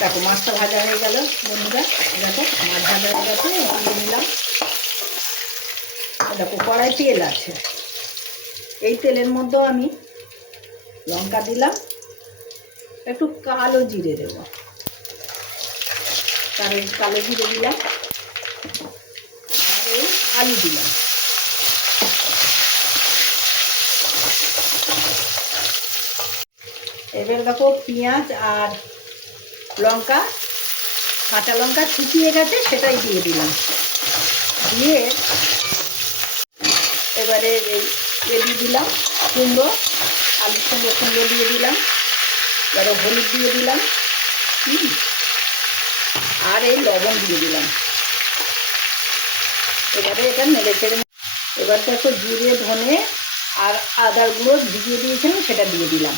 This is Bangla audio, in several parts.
দেখো মাছটা ভাজা হয়ে গেল বন্ধুরা। দেখো মাছ ভাজা হয়ে গেছে, তুলে নিলাম। দেখো কড়াই তেল আছে, এই তেলের মধ্যেও আমি লঙ্কা দিলাম, একটু কালো জিরে দেব, কালো জিরে দিলাম, আর এই আলু দিলাম। এবার দেখো পেঁয়াজ আর লঙ্কা, কাঁচা লঙ্কা শুকিয়ে গেছে, সেটাই দিয়ে দিলাম। দিয়ে এবারে এই দিয়ে দিলাম কুমড়ো, আলুর সঙ্গে কুমড়ো দিয়ে দিলাম। এবারে হলুদ দিয়ে দিলাম, আর এই লবণ দিয়ে দিলাম। এবারে এটা নেড়ে চেড়ে, এবার দেখো জিরে ধনে আর আদার গুঁড়ো ভিজিয়ে দিয়েছিলাম, সেটা দিয়ে দিলাম।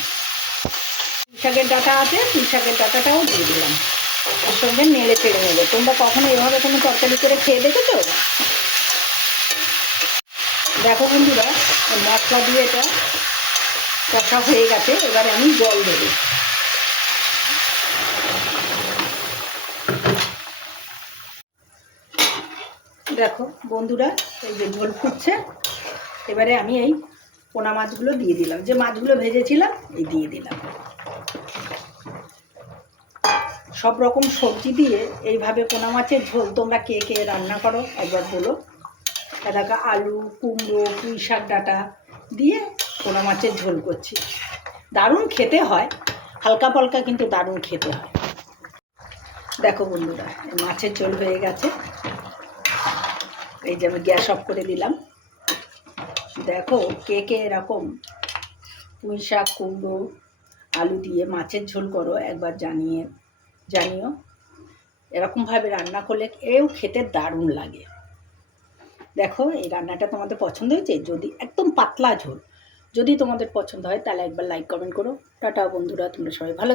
পুঁই শাকের ডাঁটা আছে, পুঁই শাকের ডাঁটাটাও দিয়ে দিলাম। এর সঙ্গে নেড়ে চেড়ে নেবে। তোমরা কখনো এভাবে কোনো তরকারি করে খেয়ে দেখেছো? দেখো বন্ধুরা, মশলা দিয়ে এটা কষা হয়ে গেছে। এবারে আমি জল দেবো। দেখো বন্ধুরা, এই যে ঝোল ফুটছে। এবারে আমি এই পোনা মাছগুলো দিয়ে দিলাম, যে মাছগুলো ভেজেছিলাম এই দিয়ে দিলাম। সব রকম সবজি দিয়ে এইভাবে পোনা মাছের ঝোল তোমরা কে কে রান্না করো একবার বলো। দেখো আলু, কুমড়ো, পুঁই শাক ডাঁটা দিয়ে পোনা মাছের ঝোল করছি, দারুণ খেতে হয়। হালকা পালকা কিন্তু দারুণ খেতে হয়। দেখো বন্ধুরা, মাছের ঝোল হয়ে গেছে। এই যে আমি গ্যাস অফ করে দিলাম। দেখো কে কে এরকম পুঁই শাক, কুমড়ো, আলু দিয়ে মাছের ঝোল করো একবার জানিও। এরকমভাবে রান্না করলে এও খেতে দারুণ লাগে। দেখো এই রান্নাটা তোমাদের পছন্দ হয়েছে? যদি একদম পাতলা ঝোল যদি তোমাদের পছন্দ হয় তাহলে একবার লাইক কমেন্ট করো। টাটা বন্ধুরা, তোমরা সবাই ভালো